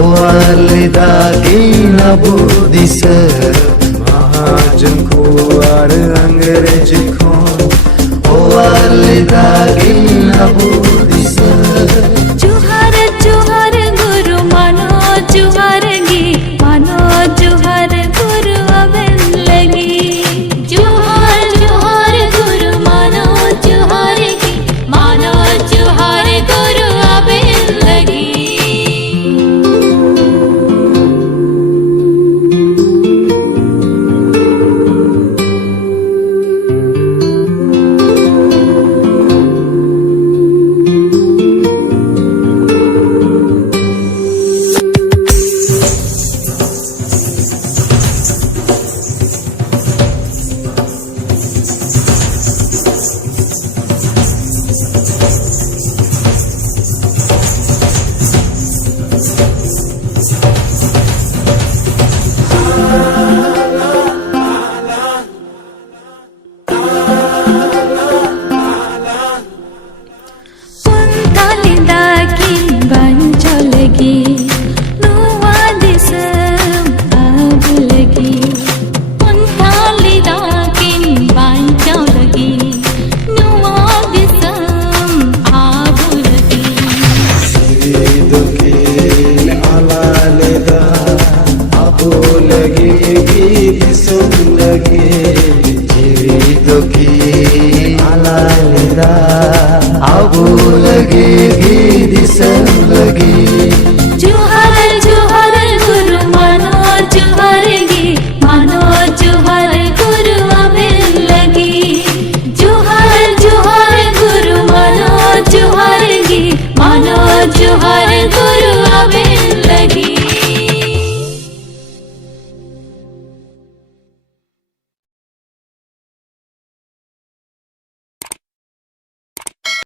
Walidagi nabu disa Mahajan ko ar अंग्रेज ko Walidagi nabu disa जुहार जुहार गुरु मानो जुहार गी मानो जुहार गुरु अबन लगी जुहार जुहार गुरु मानो जुहार गी मानो जुहार गुरु अबन लगी Abu lagi di disan lagi